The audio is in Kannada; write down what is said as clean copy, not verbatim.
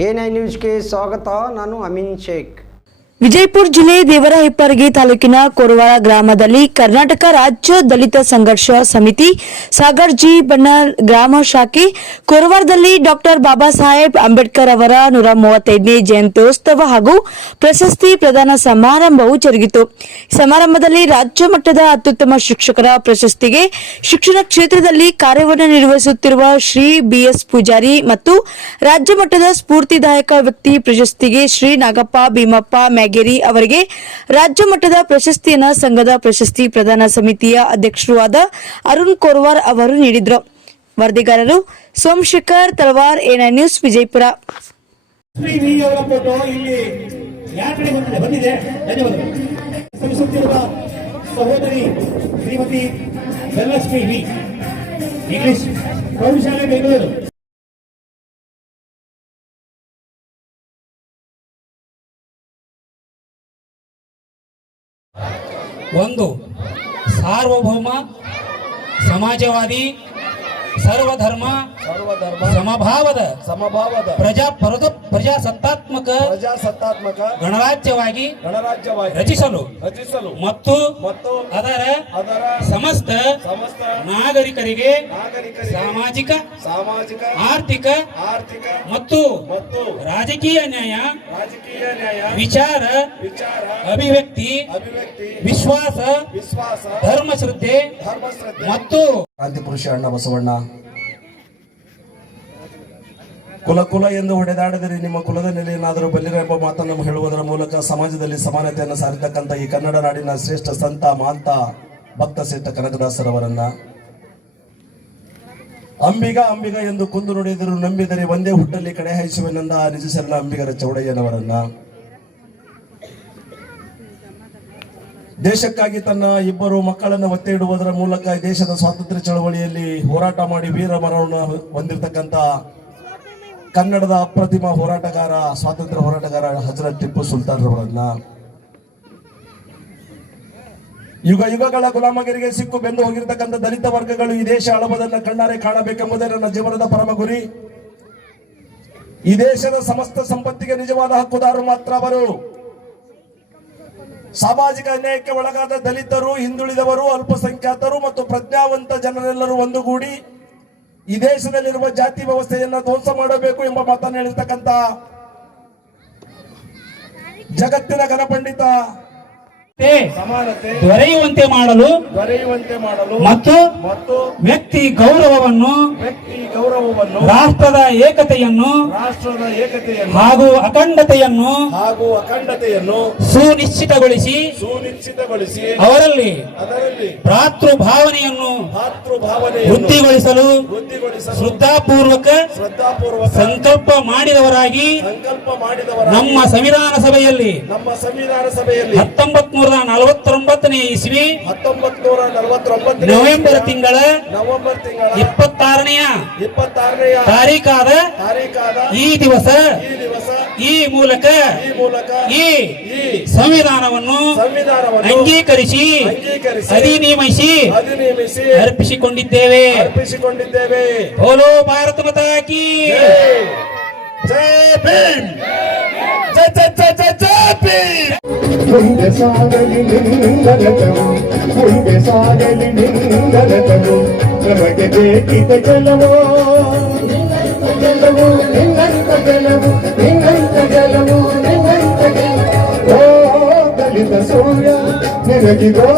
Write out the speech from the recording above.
A9 ನ್ಯೂಸ್ಗೆ ಸ್ವಾಗತ. ನಾನು ಅಮೀನ್ ಶೇಖ್. ವಿಜಯಪುರ ಜಿಲ್ಲೆ ದೇವರಹಿಪ್ಪರಗಿ ತಾಲೂಕಿನ ಕೊರವಾರ ಗ್ರಾಮದಲ್ಲಿ ಕರ್ನಾಟಕ ರಾಜ್ಯ ದಲಿತ ಸಂಘರ್ಷ ಸಮಿತಿ ಸಾಗರ್ ಜಿ ಬಣ್ಣಾರ್ ಗ್ರಾಮ ಶಾಖೆ ಕೊರವಾರದಲ್ಲಿ ಡಾಕ್ಟರ್ ಬಾಬಾ ಸಾಹೇಬ್ ಅಂಬೇಡ್ಕರ್ ಅವರ 135ನೇ ಜಯಂತ್ಯೋತ್ಸವ ಹಾಗೂ ಪ್ರಶಸ್ತಿ ಪ್ರದಾನ ಸಮಾರಂಭವು ಜರುಗಿತು. ಸಮಾರಂಭದಲ್ಲಿ ರಾಜ್ಯ ಮಟ್ಟದ ಅತ್ಯುತ್ತಮ ಶಿಕ್ಷಕರ ಪ್ರಶಸ್ತಿಗೆ ಶಿಕ್ಷಣ ಕ್ಷೇತ್ರದಲ್ಲಿ ಕಾರ್ಯವನ್ನು ನಿರ್ವಹಿಸುತ್ತಿರುವ ಶ್ರೀ ಬಿಎಸ್ ಪೂಜಾರಿ ಮತ್ತು ರಾಜ್ಯ ಮಟ್ಟದ ಸ್ಫೂರ್ತಿದಾಯಕ ವ್ಯಕ್ತಿ ಪ್ರಶಸ್ತಿಗೆ ಶ್ರೀ ನಾಗಪ್ಪ ಭೀಮಪ್ಪ ಮ್ಯಾಗೇರಿ ಅವರಿಗೆ ರಾಜ್ಯ ಮಟ್ಟದ ಪ್ರಶಸ್ತಿಯನ್ನು ಸಂಘದ ಪ್ರಶಸ್ತಿ ಪ್ರದಾನ ಸಮಿತಿಯ ಅಧ್ಯಕ್ಷರೂ ಆದ ಅರುಣ್ ಕೋರ್ವಾರ್ ಅವರು ನೀಡಿದರು. ವರದಿಗಾರರು ಸೋಮಶೇಖರ್ ತಳವಾರ್, A9 ನ್ಯೂಸ್, ವಿಜಯಪುರ. ಸಹೋದರಿ ಶ್ರೀಮತಿ ಧನಲಕ್ಷ್ಮಿ ವಿ, ಇಂಗ್ಲಿಷ್ ಪ್ರೌಢಶಾಲೆ ಬೆಂಗಳೂರು. ಒಂದು ಸಾರ್ವಭೌಮ ಸಮಾಜವಾದಿ ಸರ್ವಧರ್ಮ ಸಮಭಾವದ ಪ್ರಜಾಸತ್ತಾತ್ಮಕ ಗಣರಾಜ್ಯವಾಗಿ ರಚಿಸಲು ಮತ್ತು ಅದರ ಸಮಸ್ತ ನಾಗರಿಕರಿಗೆ ಸಾಮಾಜಿಕ ಆರ್ಥಿಕ ಮತ್ತು ರಾಜಕೀಯ ನ್ಯಾಯ ವಿಚಾರ ಅಭಿವ್ಯಕ್ತಿ ವಿಶ್ವಾಸ ಧರ್ಮಶ್ರದ್ಧೆ ಮತ್ತು ಕ್ರಾಂತಿಪುರುಷ ಅಣ್ಣ ಬಸವಣ್ಣ ಕುಲ ಎಂದು ಹೊಡೆದಾಡಿದರೆ ನಿಮ್ಮ ಕುಲದ ನೆಲೆಯನ್ನಾದರೂ ಬಲ್ಲಿರ ಎಂಬ ಮಾತನ್ನು ಹೇಳುವುದರ ಮೂಲಕ ಸಮಾಜದಲ್ಲಿ ಸಮಾನತೆಯನ್ನು ಸಾರಿತಕ್ಕಂಥ ಈ ಕನ್ನಡ ನಾಡಿನ ಶ್ರೇಷ್ಠ ಸಂತ ಮಹಾಂತ ಭಕ್ತ ಶ್ರೇಷ್ಠ ಕನಕದಾಸರವರನ್ನ ಅಂಬಿಗ ಎಂದು ಕುಂದು ನುಡಿದರು ನಂಬಿದರೆ ಒಂದೇ ಹುಟ್ಟಲ್ಲಿ ಕಡೆ ಹಾಯಿಸುವೆನೆಂದ ನಿಜ ಶರಣ ಅಂಬಿಗರ ಚೌಡಯ್ಯನವರನ್ನ ದೇಶಕ್ಕಾಗಿ ತನ್ನ ಇಬ್ಬರು ಮಕ್ಕಳನ್ನು ಒತ್ತೆ ಇಡುವುದರ ಮೂಲಕ ದೇಶದ ಸ್ವಾತಂತ್ರ್ಯ ಚಳವಳಿಯಲ್ಲಿ ಹೋರಾಟ ಮಾಡಿ ವೀರ ಮರಣವನ್ನು ಹೊಂದಿರತಕ್ಕಂಥ ಕನ್ನಡದ ಅಪ್ರತಿಮ ಹೋರಾಟಗಾರ ಸ್ವಾತಂತ್ರ್ಯ ಹೋರಾಟಗಾರ ಹಜರತ್ ಟಿಪ್ಪು ಸುಲ್ತಾನ್ ರವರನ್ನ ಯುಗಗಳ ಗುಲಾಮಗಿರಿಗೆ ಸಿಕ್ಕು ಬೆಂದು ಹೋಗಿರತಕ್ಕಂಥ ದಲಿತ ವರ್ಗಗಳು ಈ ದೇಶ ಅಳಬದನ್ನ ಕಣ್ಣಾರೆ ಕಾಣಬೇಕೆಂಬುದೇ ನನ್ನ ಜೀವನದ ಪರಮ ಗುರಿ. ಈ ದೇಶದ ಸಮಸ್ತ ಸಂಪತ್ತಿಗೆ ನಿಜವಾದ ಹಕ್ಕುದಾರರು ಮಾತ್ರ ಅವರು. ಸಾಮಾಜಿಕ ಅನ್ಯಾಯಕ್ಕೆ ಒಳಗಾದ ದಲಿತರು, ಹಿಂದುಳಿದವರು, ಅಲ್ಪಸಂಖ್ಯಾತರು ಮತ್ತು ಪ್ರಜ್ಞಾವಂತ ಜನರೆಲ್ಲರೂ ಒಂದುಗೂಡಿ ಈ ದೇಶದಲ್ಲಿರುವ ಜಾತಿ ವ್ಯವಸ್ಥೆಯನ್ನ ಧ್ವಂಸ ಮಾಡಬೇಕು ಎಂಬ ಮಾತನ್ನು ಹೇಳಿರ್ತಕ್ಕಂಥ ಜಗತ್ತಿನ ಘನಪಂಡಿತ ಸಮಾನತೆ ದೊರೆಯುವಂತೆ ಮಾಡಲು ಮತ್ತು ವ್ಯಕ್ತಿ ಗೌರವವನ್ನು ರಾಷ್ಟ್ರದ ಏಕತೆಯನ್ನು ಹಾಗೂ ಅಖಂಡತೆಯನ್ನು ಸುನಿಶ್ಚಿತಗೊಳಿಸಿ ಅವರಲ್ಲಿ ಭ್ರಾತೃಭಾವನೆಯನ್ನು ವೃದ್ಧಿಗೊಳಿಸಲು ಶ್ರದ್ಧಾಪೂರ್ವಕ ಸಂಕಲ್ಪ ಮಾಡಿದವರಾಗಿ ನಮ್ಮ ಸಂವಿಧಾನ ಸಭೆಯಲ್ಲಿ 1949ನೇ ಇಸ್ವಿ ನವೆಂಬರ್ ತಿಂಗಳ 26ನೇ ತಾರೀಖಾದ ಈ ದಿವಸ ಈ ಮೂಲಕ ಈ ಸಂವಿಧಾನವನ್ನು ಅಂಗೀಕರಿಸಿ ಅಧಿನಿಯಮಿಸಿ ಅರ್ಪಿಸಿಕೊಂಡಿದ್ದೇವೆ. ಬೋಲೋ ಭಾರತ ಮಾತಾ ಕಿ ಜೈ ಭೀಮ್, ಜೈ ಜೈ ಜೈ ಜೈ ಜೈ ಭೀಮ್. ಮುಂದೆ ಸಾಗಲಿ ನಿಂದರತವು, ಮುಂದೆ ಸಾಗಲಿ ನಿಂದರತವು, ನಮಗೆ ಬೇಕಿತ ಕೆಲವೋ ನಿನ್ನಂತ ಕೆಲವು ನಿನ್ನಂತ ಕೆಲವು ನಿನ್ನಂತ ಕೆಲವು ನಿನ್ನಂತ ಕೆಲವು. ಓ ದಲಿತ ಸೂರ್ಯ ನಿನಗಿದೋ